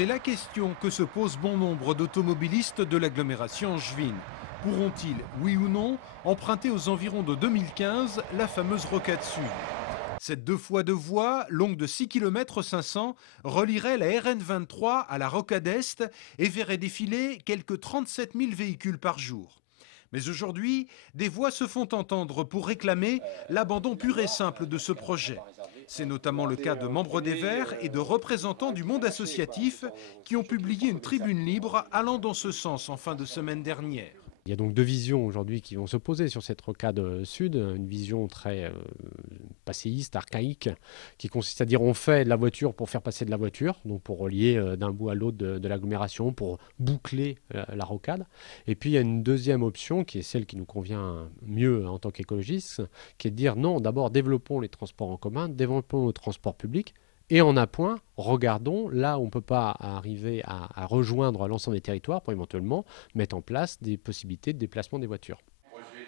C'est la question que se posent bon nombre d'automobilistes de l'agglomération angevine. Pourront-ils, oui ou non, emprunter aux environs de 2015 la fameuse rocade sud? Cette 2 fois 2 voies, longue de 6 km 500, relierait la RN23 à la rocade est et verrait défiler quelques 37 000 véhicules par jour. Mais aujourd'hui, des voix se font entendre pour réclamer l'abandon pur et simple de ce projet. C'est notamment le cas de membres des Verts et de représentants du monde associatif qui ont publié une tribune libre allant dans ce sens en fin de semaine dernière. Il y a donc deux visions aujourd'hui qui vont s'opposer sur cette rocade sud. Une vision très passéiste, archaïque, qui consiste à dire on fait de la voiture pour faire passer de la voiture, donc pour relier d'un bout à l'autre de l'agglomération, pour boucler la rocade. Et puis il y a une deuxième option qui est celle qui nous convient mieux en tant qu'écologistes, qui est de dire non, d'abord développons les transports en commun, développons le transport public. Et en appoint, regardons là où on ne peut pas arriver à rejoindre l'ensemble des territoires pour éventuellement mettre en place des possibilités de déplacement des voitures.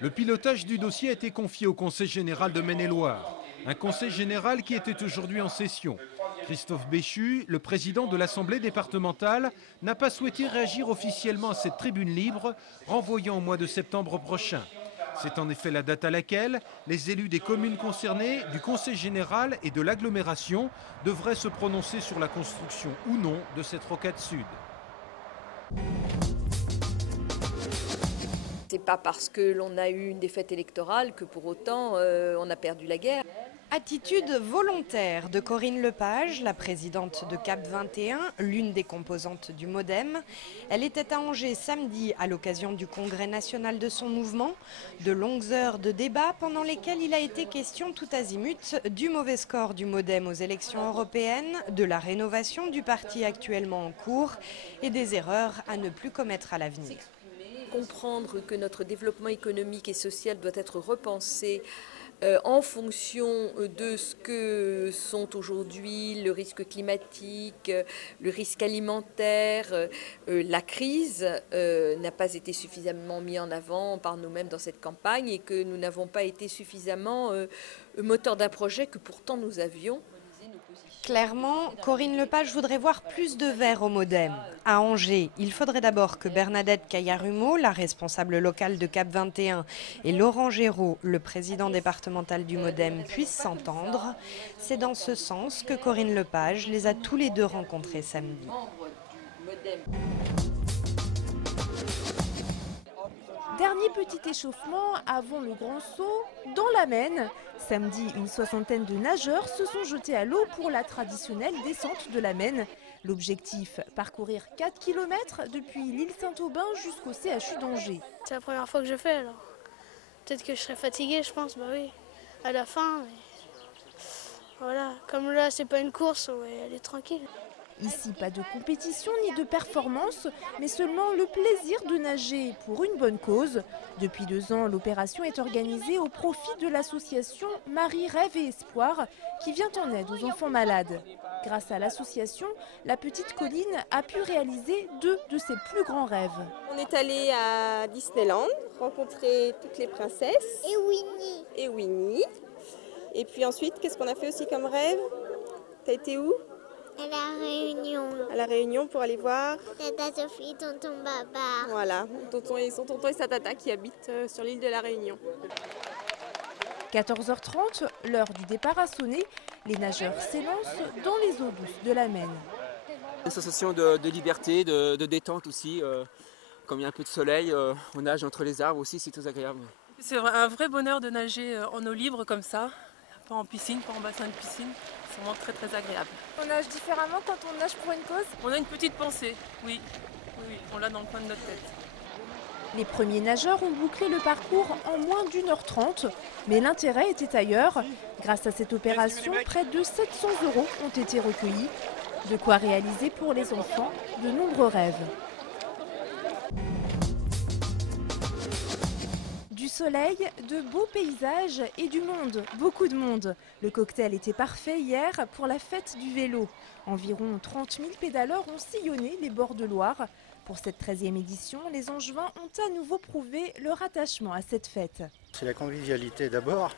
Le pilotage du dossier a été confié au Conseil général de Maine-et-Loire. Un conseil général qui était aujourd'hui en session. Christophe Béchu, le président de l'Assemblée départementale, n'a pas souhaité réagir officiellement à cette tribune libre, renvoyant au mois de septembre prochain. C'est en effet la date à laquelle les élus des communes concernées, du Conseil général et de l'agglomération devraient se prononcer sur la construction ou non de cette rocade sud. C'est pas parce que l'on a eu une défaite électorale que pour autant on a perdu la guerre. Attitude volontaire de Corinne Lepage, la présidente de CAP 21, l'une des composantes du MoDem. Elle était à Angers samedi à l'occasion du congrès national de son mouvement. De longues heures de débat pendant lesquelles il a été question tout azimut du mauvais score du MoDem aux élections européennes, de la rénovation du parti actuellement en cours et des erreurs à ne plus commettre à l'avenir. Comprendre que notre développement économique et social doit être repensé en fonction de ce que sont aujourd'hui le risque climatique, le risque alimentaire, la crise n'a pas été suffisamment mis en avant par nous-mêmes dans cette campagne et que nous n'avons pas été suffisamment moteur d'un projet que pourtant nous avions. Clairement, Corinne Lepage voudrait voir plus de verts au MoDem. À Angers, il faudrait d'abord que Bernadette Caillarhumeau, la responsable locale de CAP 21, et Laurent Géraud, le président départemental du MoDem, puissent s'entendre. C'est dans ce sens que Corinne Lepage les a tous les deux rencontrés samedi. Dernier petit échauffement avant le grand saut dans la Maine. Samedi, une soixantaine de nageurs se sont jetés à l'eau pour la traditionnelle descente de la Maine. L'objectif, parcourir 4 km depuis l'île Saint-Aubin jusqu'au CHU d'Angers. C'est la première fois que je fais alors. Peut-être que je serai fatiguée, je pense, bah oui, à la fin. Mais voilà, comme là c'est pas une course, ouais, elle est tranquille. Ici, pas de compétition ni de performance, mais seulement le plaisir de nager pour une bonne cause. Depuis 2 ans, l'opération est organisée au profit de l'association Marie Rêve et Espoir, qui vient en aide aux enfants malades. Grâce à l'association, la petite Colline a pu réaliser 2 de ses plus grands rêves. On est allé à Disneyland, rencontrer toutes les princesses. Et Winnie. Et puis ensuite, qu'est-ce qu'on a fait aussi comme rêve? T'as été où? À la Réunion. À la Réunion pour aller voir Tata Sophie, tonton Baba. Voilà, son tonton et sa tata qui habitent sur l'île de la Réunion. 14h30, l'heure du départ a sonné. Les nageurs s'élancent dans les eaux douces de la Maine. Une sensation de liberté, de détente aussi. Comme il y a un peu de soleil, on nage entre les arbres aussi, c'est très agréable. C'est un vrai bonheur de nager en eau libre comme ça. Pas en piscine, pas en bassin de piscine. C'est vraiment très très agréable. On nage différemment quand on nage pour une cause? On a une petite pensée, oui, on l'a dans le coin de notre tête. Les premiers nageurs ont bouclé le parcours en moins d'1h30, mais l'intérêt était ailleurs. Grâce à cette opération, près de 700 € ont été recueillis. De quoi réaliser pour les enfants de nombreux rêves. Du soleil, de beaux paysages et du monde, beaucoup de monde. Le cocktail était parfait hier pour la fête du vélo. Environ 30 000 pédaleurs ont sillonné les bords de Loire. Pour cette 13e édition, les Angevins ont à nouveau prouvé leur attachement à cette fête. C'est la convivialité d'abord,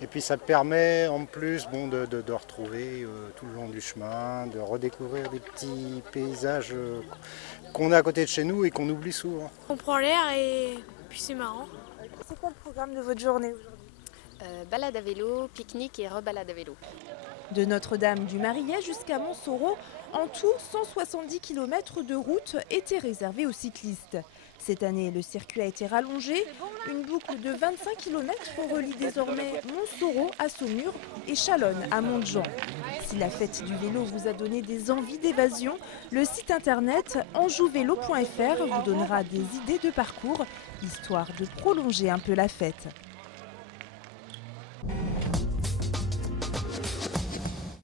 et puis ça permet en plus de retrouver tout le long du chemin, de redécouvrir des petits paysages qu'on a à côté de chez nous et qu'on oublie souvent. On prend l'air et puis c'est marrant. C'est quoi le programme de votre journée aujourd'hui ? Balade à vélo, pique-nique et rebalade à vélo. De Notre-Dame du Marillet jusqu'à Montsoreau, en tout 170 km de route étaient réservés aux cyclistes. Cette année, le circuit a été rallongé. Une boucle de 25 km relie désormais Montsoreau à Saumur et Chalonnes à Montjean. Si la fête du vélo vous a donné des envies d'évasion, le site internet anjouvélo.fr vous donnera des idées de parcours, histoire de prolonger un peu la fête.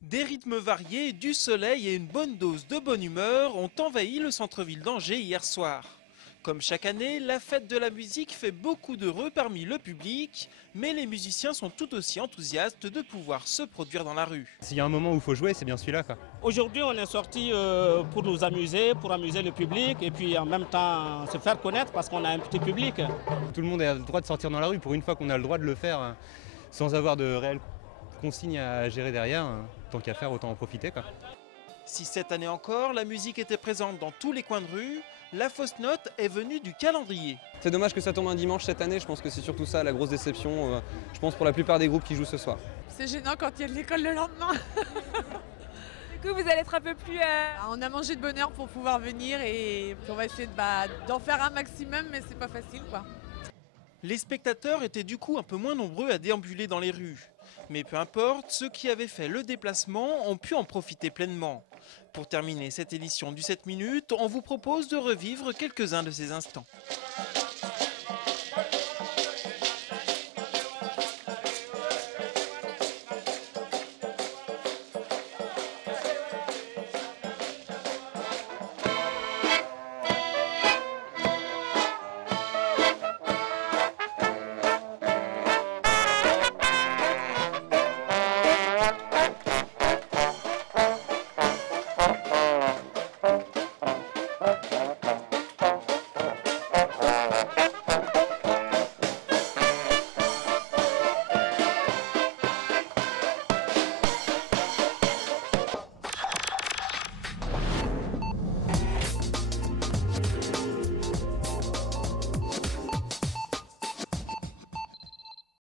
Des rythmes variés, du soleil et une bonne dose de bonne humeur ont envahi le centre-ville d'Angers hier soir. Comme chaque année, la fête de la musique fait beaucoup d'heureux parmi le public, mais les musiciens sont tout aussi enthousiastes de pouvoir se produire dans la rue. S'il y a un moment où il faut jouer, c'est bien celui-là. Aujourd'hui, on est sortis pour nous amuser, pour amuser le public et puis en même temps se faire connaître parce qu'on a un petit public. Tout le monde a le droit de sortir dans la rue, pour une fois qu'on a le droit de le faire sans avoir de réelles consignes à gérer derrière, tant qu'à faire, autant en profiter. Si cette année encore, la musique était présente dans tous les coins de rue, la fausse note est venue du calendrier. C'est dommage que ça tombe un dimanche cette année, je pense que c'est surtout ça la grosse déception, je pense pour la plupart des groupes qui jouent ce soir. C'est gênant quand il y a de l'école le lendemain. Du coup, vous allez être un peu plus... On a mangé de bonne heure pour pouvoir venir et on va essayer d'en faire un maximum, mais c'est pas facile quoi. Les spectateurs étaient du coup un peu moins nombreux à déambuler dans les rues. Mais peu importe, ceux qui avaient fait le déplacement ont pu en profiter pleinement. Pour terminer cette édition du 7 minutes, on vous propose de revivre quelques-uns de ces instants.